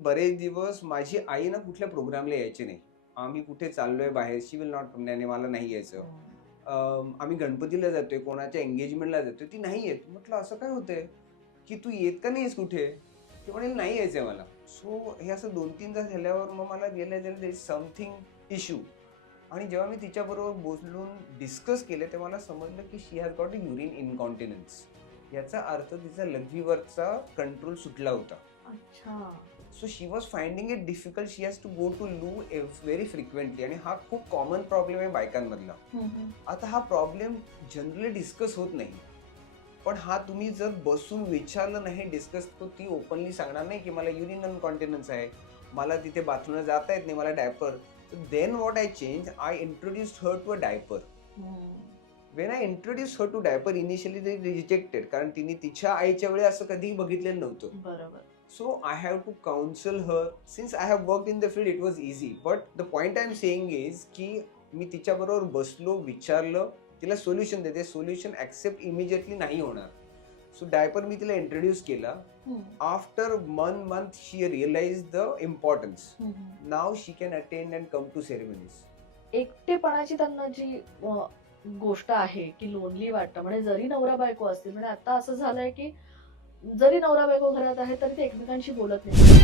बरेच दिवस माझी आई ना कुठल्या प्रोग्रामला यायची नाही. आम्ही कुठे चाललोय बाहेर, शी विल नॉट, नाही मला नाही यायचं. आम्ही गणपतीला जातोय, कोणाच्या एंगेजमेंटला जातोय, ती नाही येत. म्हटलं असं काय होतंय, की तू येत का नाहीस कुठे? ती म्हणेल नाही यायचंय मला. सो हे असं 2-3दा झाल्यावर मग मला रिअलाइज झालं देयर इज समथिंग इश्यू. आणि जेव्हा मी तिच्याबरोबर बोलून डिस्कस केले, तेव्हा मला समजलं की she has got a urine incontinence. याचा अर्थ तिचा लघवीवरचा कंट्रोल सुटला होता. अच्छा. So she was finding it difficult. She has to go to loo very frequently, आणि हा खूप कॉमन प्रॉब्लेम आहे बायकांमधला. आता हा प्रॉब्लेम जनरली डिस्कस होत नाही, पण हा तुम्ही जर बसून विचारलं नाही, डिस्कस, तो ती ओपनली सांगणार नाही की मला युरिन अनकॉन्टिनन्स आहे, मला तिथे बाथरूमला जाता येत नाही, मला diaper. Then what I change, I introduced her to a diaper. When I introduce her to diaper, initially ते रिजेक्टेड, कारण तिने तिच्या आईच्या वेळी असं कधीही बघितलेलं नव्हतं. बरोबर. So I have to counsel her. Since I have worked in the field, it was easy. But the point I'm saying is की मी तिच्याबरोबर बसलो, विचारलं, तिला सोल्युशन देते. सोल्युशन ऍक्सेप्ट इमिजिएटली नाही होणार. सो डायपर मी तिला इंट्रोड्यूस केला. After 1 month she realized the importance. Now she can attend and come to ceremonies. एकटेपणाची त्यांना जी गोष्ट आहे की लोनली वाटतं, म्हणजे जरी नवरा बायको असतील, म्हणजे आता असं झालंय की जरी नवरा बायको घरात आहे तरी ते एकमेकांशी बोलत नाही.